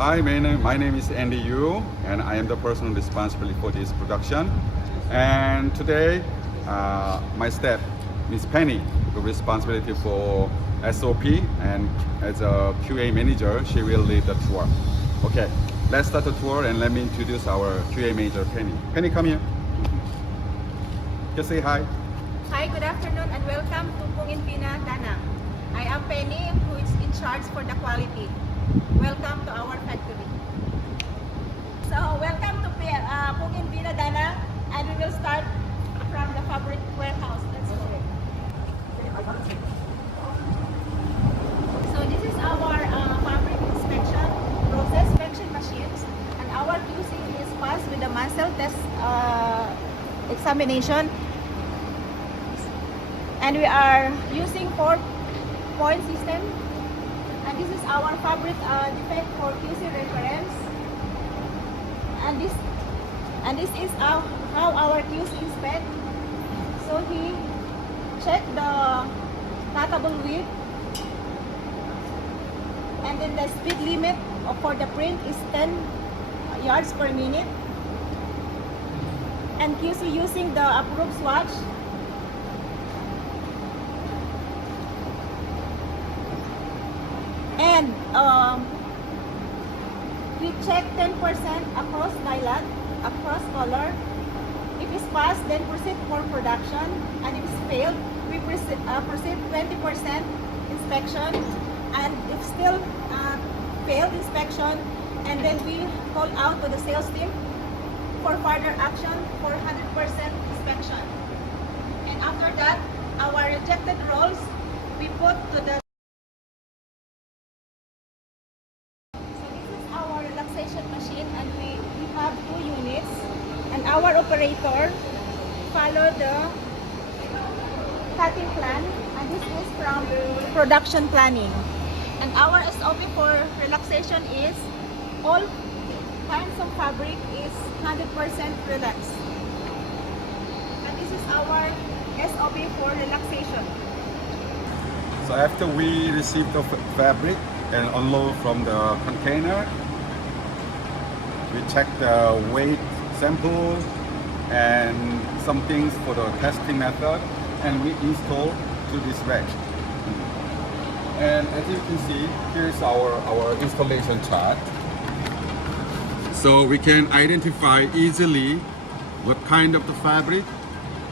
Hi, my name is Andy Yu, and I am the person responsible for this production. And today, my staff, Miss Penny, the responsibility for SOP, and as a QA manager, she will lead the tour. Okay, let's start the tour, and let me introduce our QA manager, Penny. Penny, come here. Just say hi. Hi, good afternoon and welcome to Vina Danang. I am Penny, who is in charge for the quality. Welcome to our factory. So, welcome to Vina Danang, and we will start from the fabric warehouse. Let's go. So, this is our fabric inspection process inspection machines, and our QC is passed with the Mansell test examination. And we are using 4-point system, and this is our fabric defect for QC reference, and this is how our QC inspect. So he checked the cuttable width, and then the speed limit for the print is 10 yards per minute, and QC using the approved swatch. And we check 10% across dialog, across color. If it's passed, then proceed for production. And if it's failed, we proceed 20% inspection. And if still failed inspection, and then we call out to the sales team for further action for 100% inspection. And after that, our rejected rolls, we put to the machine, and we have 2 units, and our operator follow the cutting plan, and this is from production planning. And our SOP for relaxation is all kinds of fabric is 100% relaxed, and this is our SOP for relaxation. So after we receive the fabric and unload from the container, we check the weight sample and some things for the testing method, and we install to this rack. And as you can see, here's our installation chart. So we can identify easily what kind of the fabric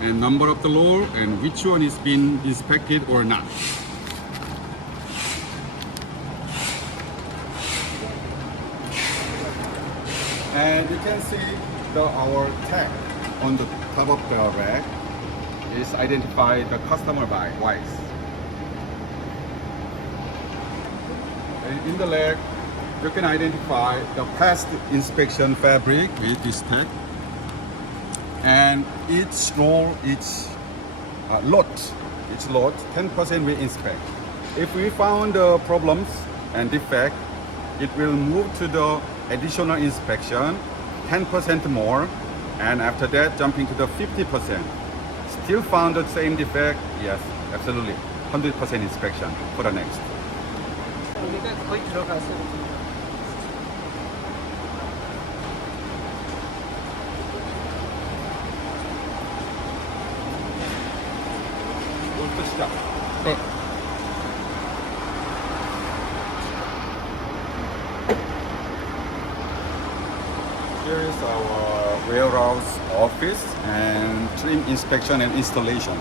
and number of the roll and which one is being inspected or not. And you can see our tag on the top of the rack is identify the customer wise. And in the rack, you can identify the past inspection fabric with this tag. And each roll, each lot, 10% we inspect. If we found the problems and defect, it will move to the additional inspection, 10% more, and after that jumping to the 50%. Still found the same defect? Yes, absolutely. 100% inspection for the next. 네. Here is our warehouse office and trim inspection and installation.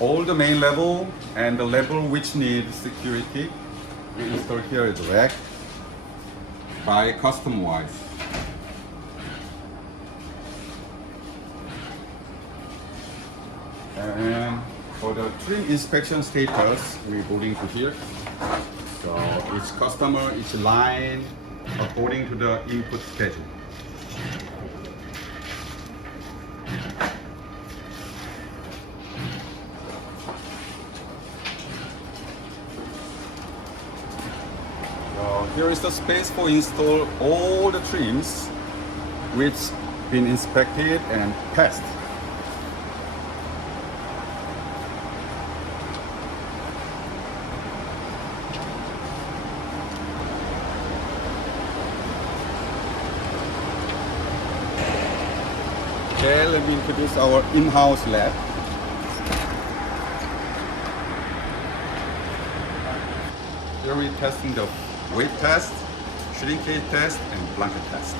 All the main level and the level which need security, we install here at the rack by custom wise. And for the trim inspection status, we're going to here. So each customer, each line, according to the input schedule. So here is the space for install all the trims which been inspected and passed. side, let me introduce our in-house lab. Here we're testing the weight test, shrinkage test, and blanket test.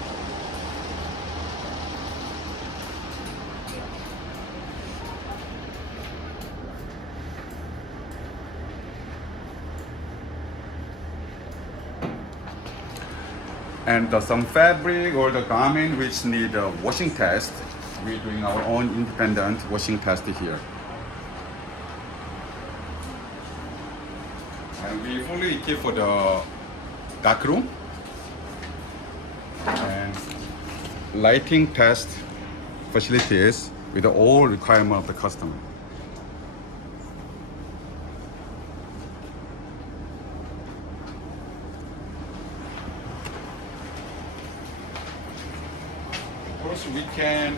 And some fabric or the garment which need a washing test, we're doing our own independent washing test here. And we fully equipped for the dark room and lighting test facilities with all requirement of the customer. Of course, we can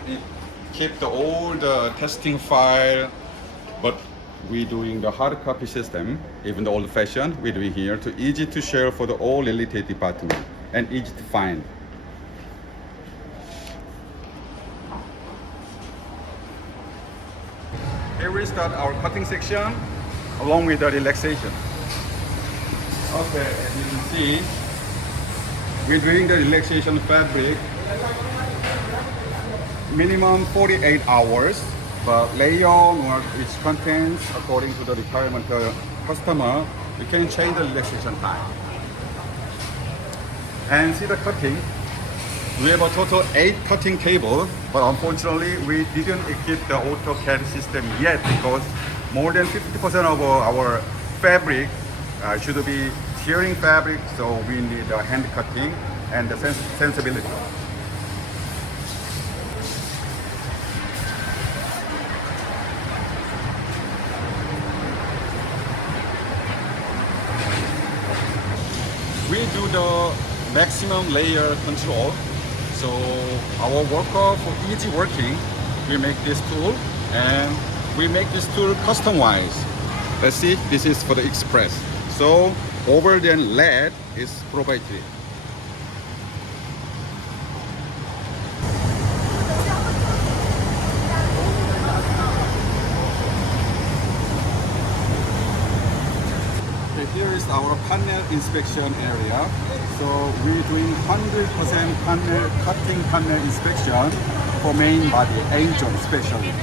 keep all the testing file, but we're doing the hard copy system, even the old fashioned, we're doing here to easy to share for the all related department and easy to find. Here we start our cutting section along with the relaxation. Okay, as you can see, we're doing the relaxation fabric minimum 48 hours. But later on, or its contents according to the requirement of the customer, we can change the relaxation time. And see the cutting. We have a total 8 cutting table, but unfortunately we didn't equip the AutoCAD system yet because more than 50% of our fabric should be tearing fabric, so we need hand cutting and the sensibility. We do the maximum layer control. So our worker for easy working, we make this tool and we make this tool customized. Let's see, this is for the express. So over than lead is proprietary. Here is our panel inspection area. So we're doing 100% panel cutting panel inspection for main body, angel especially.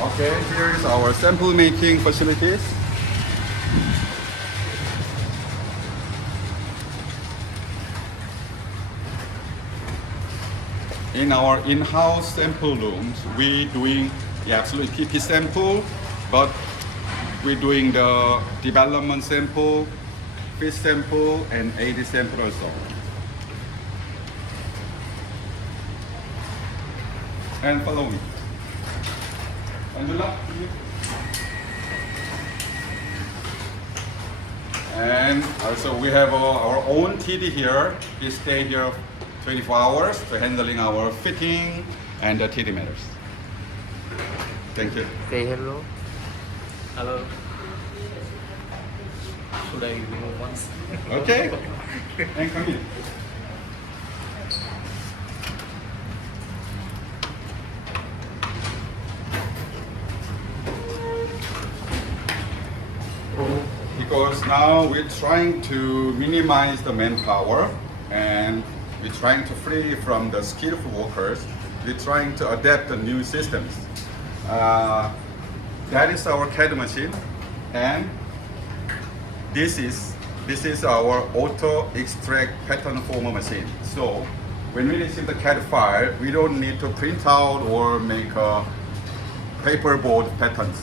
Okay, here is our sample making facilities. In our in-house sample rooms, we're doing absolutely PP sample, but we're doing the development sample, fish sample, and AD sample also. And follow me. And also we have our own TD here. We stay here 24 hours to handling our fitting and the TD matters. Thank you. Say hello. Hello. Should I remove once? Okay. And come in. Because now we're trying to minimize the manpower and we're trying to free from the skillful workers. We're trying to adapt the new systems. That is our CAD machine, and this is our auto extract pattern former machine. So when we receive the CAD file, we don't need to print out or make a paperboard patterns.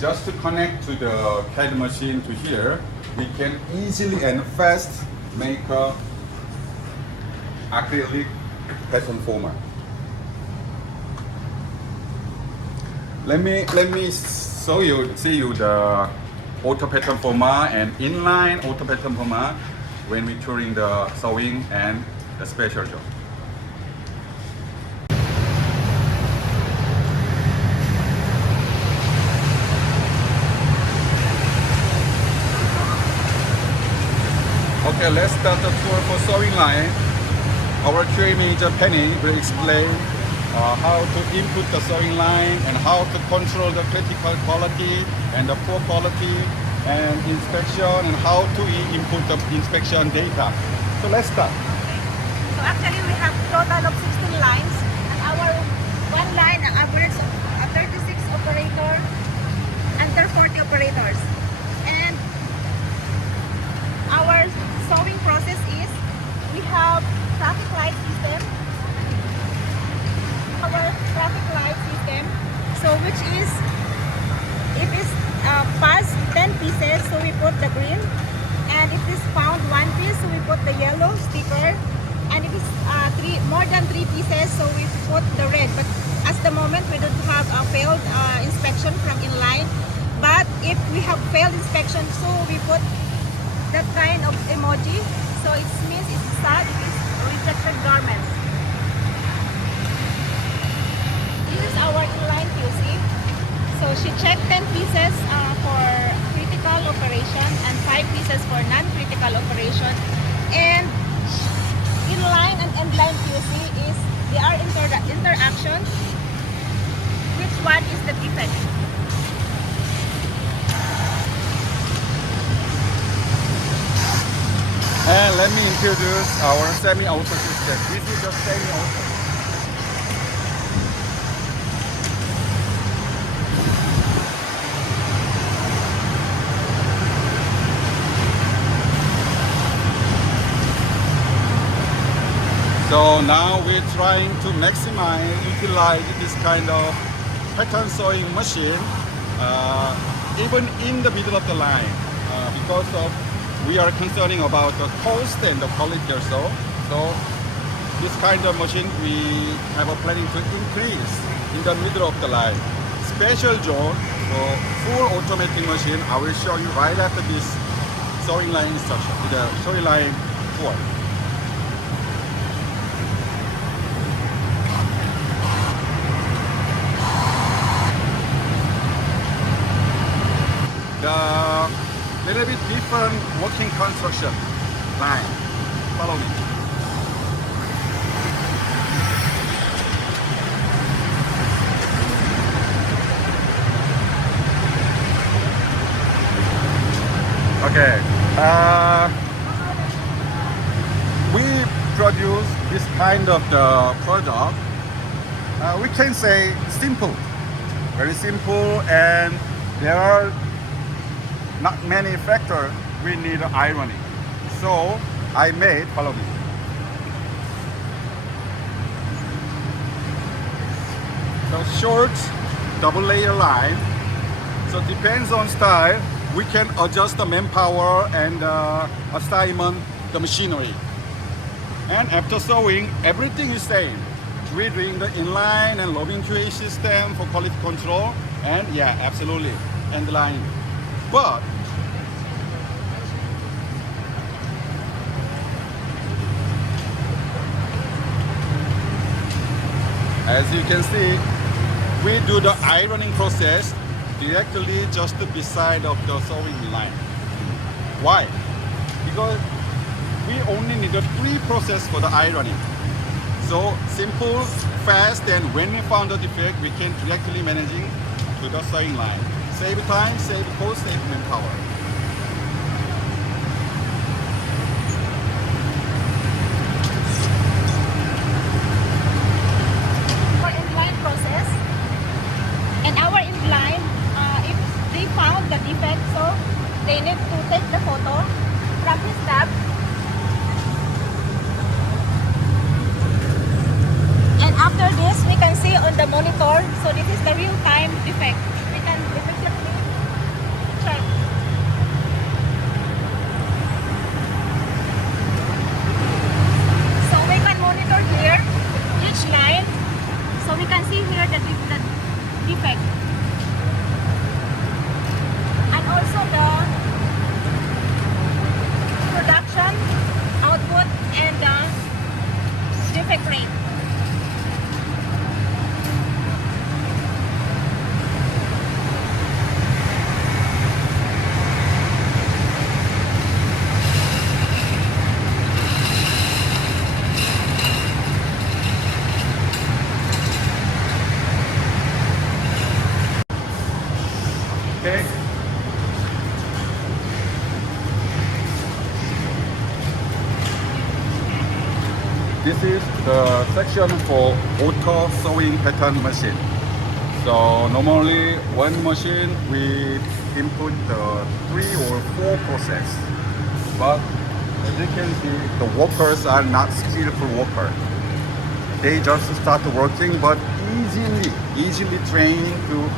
Just to connect to the CAD machine to here, we can easily and fast make a acrylic pattern former. Let me see you the auto pattern former and inline auto pattern former when we touring the sewing and the special job. Okay, let's start the tour for sewing line. Our QA manager Penny will explain how to input the sewing line and how to control the critical quality and the poor quality and inspection and how to input the inspection data. So let's start. So actually we have total of 16 lines, and our one line average of 36 operator under 40 operators. And our sewing process is we have traffic light system. Our traffic light system, so which is if it's past 10 pieces, so we put the green, and if it's found one piece, so we put the yellow sticker, and if it's more than 3 pieces, so we put the red. But at the moment we don't have a failed inspection from inline, but if we have failed inspection, so we put that kind of emoji, so it means it's sad, it is rejected garments. This is our inline QC. So she checked 10 pieces for critical operation and 5 pieces for non-critical operation. And inline and endline QC is they are interaction. Which one is the defect? And let me introduce our semi-auto system. This is the semi-auto. So now we're trying to utilize this kind of pattern sewing machine even in the middle of the line because of we are concerning about the cost and the quality also. So this kind of machine we have a planning to increase in the middle of the line. Special zone for full automatic machine I will show you right after this sewing line instruction, the sewing line tour. The little bit different working construction line. Follow me. Okay. We produce this kind of the product. We can say simple, very simple, and there are not many factors we need ironing. So I made, follow me. So short double layer line. So depends on style, we can adjust the manpower and assignment the machinery. And after sewing, everything is same. We're doing the inline and loading QA system for quality control, and yeah, absolutely, and line. But as you can see, we do the ironing process directly just beside of the sewing line. Why? Because we only need a 3 process for the ironing. So simple, fast, and when we found the defect, we can directly managing to the sewing line. Save time, save cost, save manpower. For inline process, and our inline, if they found the defect, so they need to take the photo from his tab. And after this, we can see on the monitor, so this is the real-time defect. We can immediately check. So we can monitor here each line, so we can see here the defect. And also the production, output, and the defect rate. This is the section for auto sewing pattern machine. So normally one machine we input the 3 or 4 process. But as you can see, the workers are not skillful workers. They just start working but easily trained to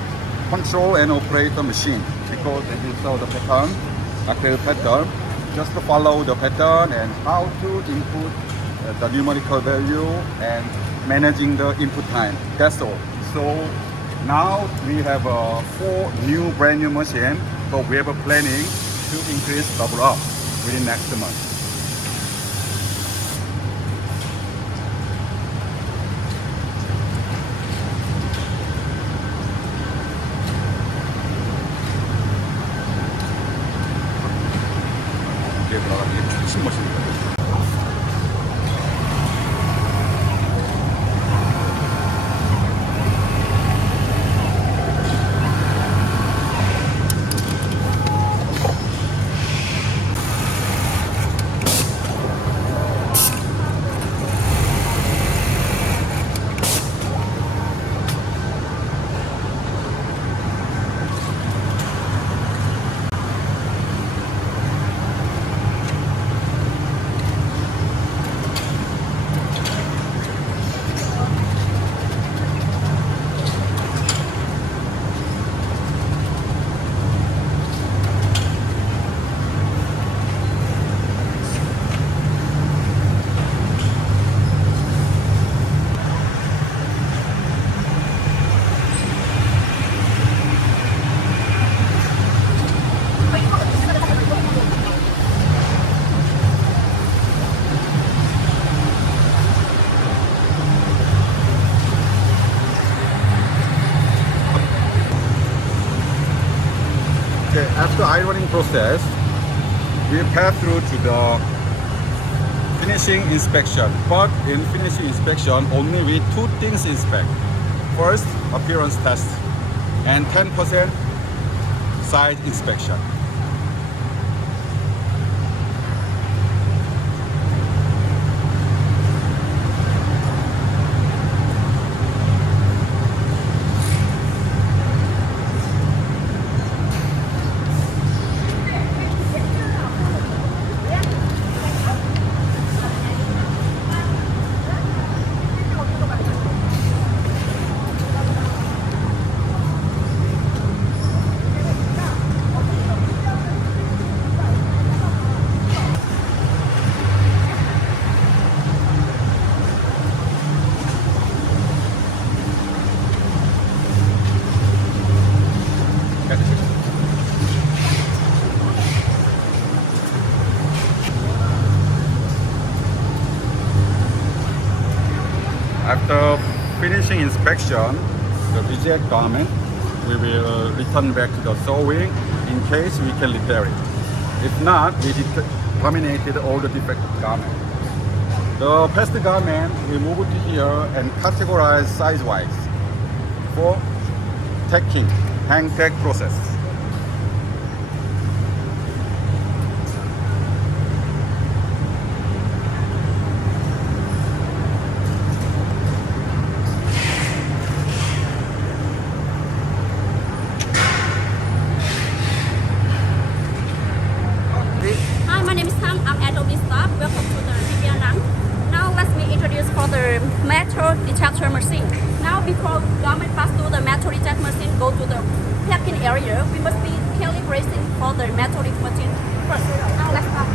control and operate the machine, because as you saw the pattern, acrylic pattern, just to follow the pattern and how to input the numerical value and managing the input time. That's all. So now we have 4 brand new machine, but we have a planning to increase double up within next month. 이게 무슨 머신입니다. Okay, after ironing process, we pass through to the finishing inspection. But in finishing inspection, only we 2 things inspect. First, appearance test, and 10% side inspection. After finishing inspection, the reject garment, we will return back to the sewing in case we can repair it. If not, we terminated all the defective garment. The past garment, we move it to here and categorize size-wise for tacking, hang tack process. Hi, my name is Sam. I'm at Office staff. Welcome to the Vina Danang. Now let me introduce for the metal detector machine. Now before garment pass through the metal detector machine go to the packing area, we must be calibrating for the metal detector machine first. Now let's start.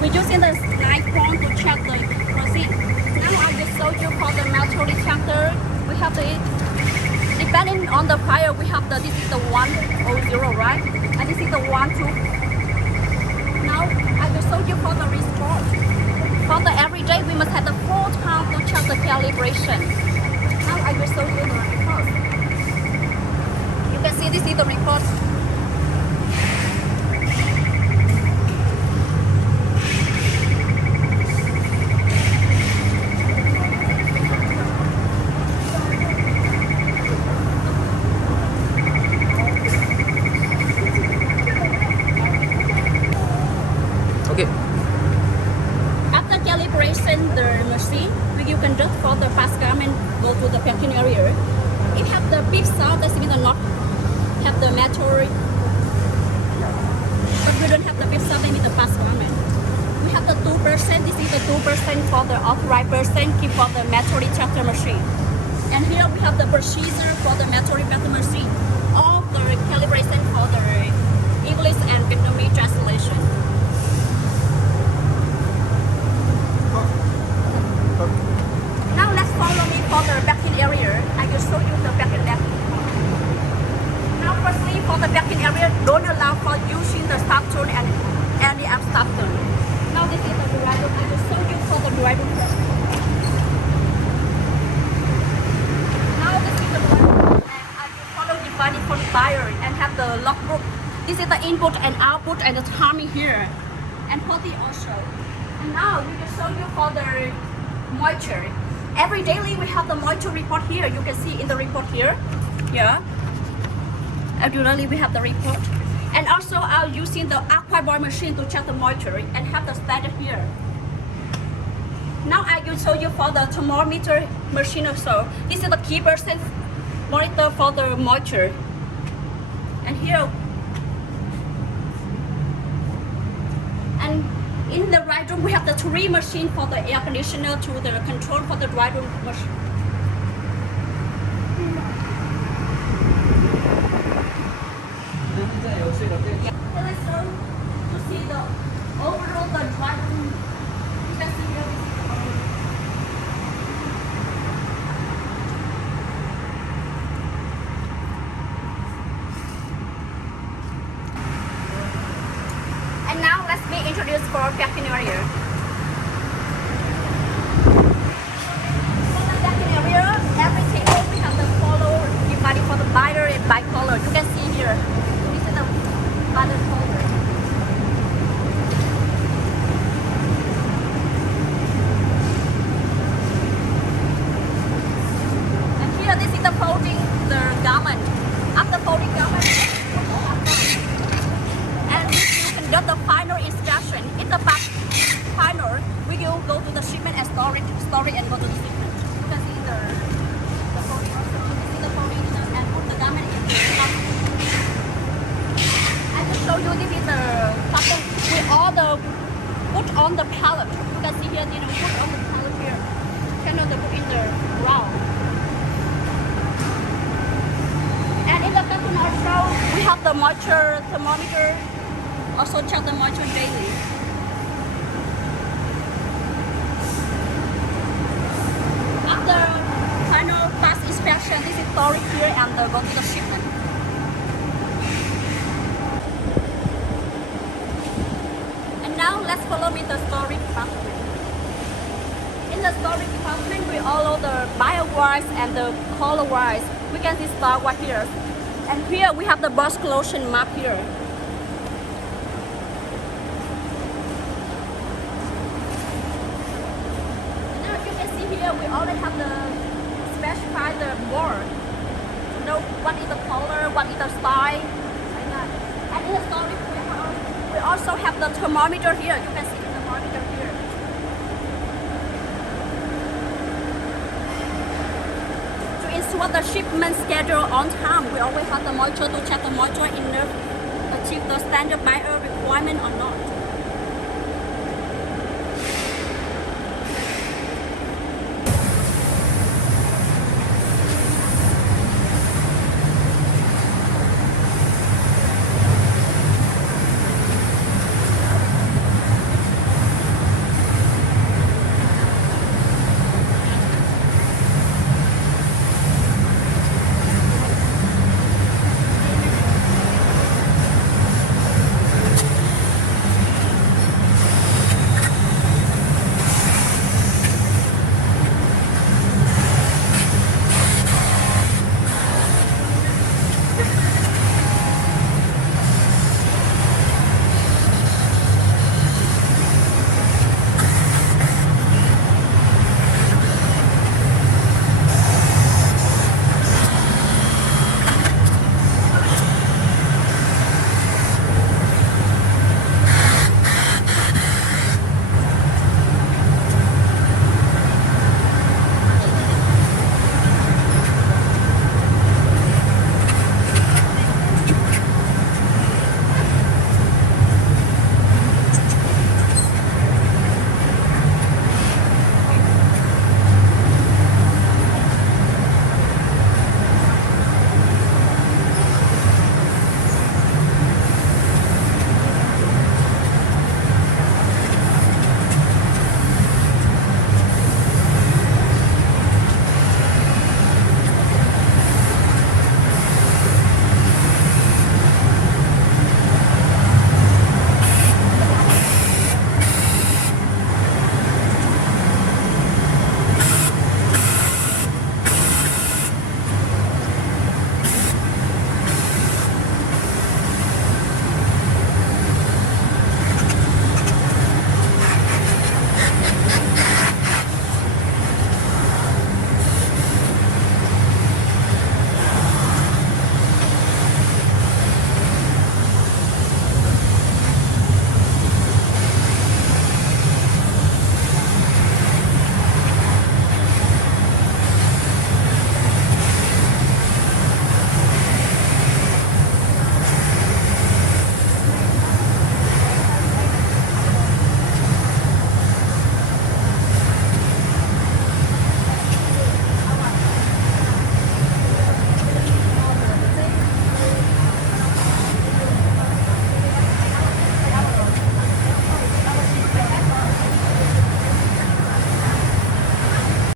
We're using the knife point to check the machine. Now I will show you for the metal detector. We have the depending on the fire, we have this is the 1 or 0, right? And this is the 1, 2. Now I will show you for the report. For the everyday, we must have the 4 times to check the calibration. Now I will show you the report. You can see this is the report. Okay. send the machine, you can just for the fast garment go to the packing area. If have the beef sauce, that means not have the metal. But we don't have the beef sauce, maybe the fast garment. We have the 2%. This is the 2% for the authorized person keep for the metal retractor machine. And here we have the procedure for the metal retractor machine. All the calibration for the English and Vietnamese translation. Now let's follow me for the backing area. I will show you the backing area. Now firstly for the backing area, don't allow for using the stop tool and any stop tool. Now this is the driver. I will show you for the driver first. Now this is the driver and I will follow dividing for the buyer and have the logbook. This is the input and output and the timing here. And for the also. And now we will show you for the moisture. Every daily we have the moisture report here. You can see in the report here. Yeah. Regularly we have the report. And also I'm using the aqua boil machine to check the moisture and have the standard here. Now I will show you for the thermometer machine also. This is the key percent monitor for the moisture. And here. And in the dry room, we have the 3 machines for the air conditioner to the control for the dry room machine. Here let's go to see the overall the dry room. You can see here. And now let's be introduced for packing area. For the packing area, every table we have the follow divided for the buyer and by color. You can see here. This is the buyer color. And here this is the folding the garment. After folding garment, and you can get the final instruction. In the back final, we will go to the shipment and storage and go to the shipment. You can see the folding also. You can see the folding and put the garment in the top. I will show you this is the cotton with all the put on the pallet. You can see here, put on the pallet here. Cannot put in the ground. And in the carton also, we have the moisture thermometer. Also check the moisture daily. After final pass inspection, this is storage here and go to the shipment. And now let's follow me the storage department. In the storage department, we all the bio-wise and the color-wise. We can see star right here. And here we have the box closure map here. We already have the specify the board to know what is the color, what is the style, like that. And in the storage, we also have the thermometer here. You can see the thermometer here. To ensure the shipment schedule on time, we always have the moisture to check the moisture enough, achieve the standard buyer requirement or not.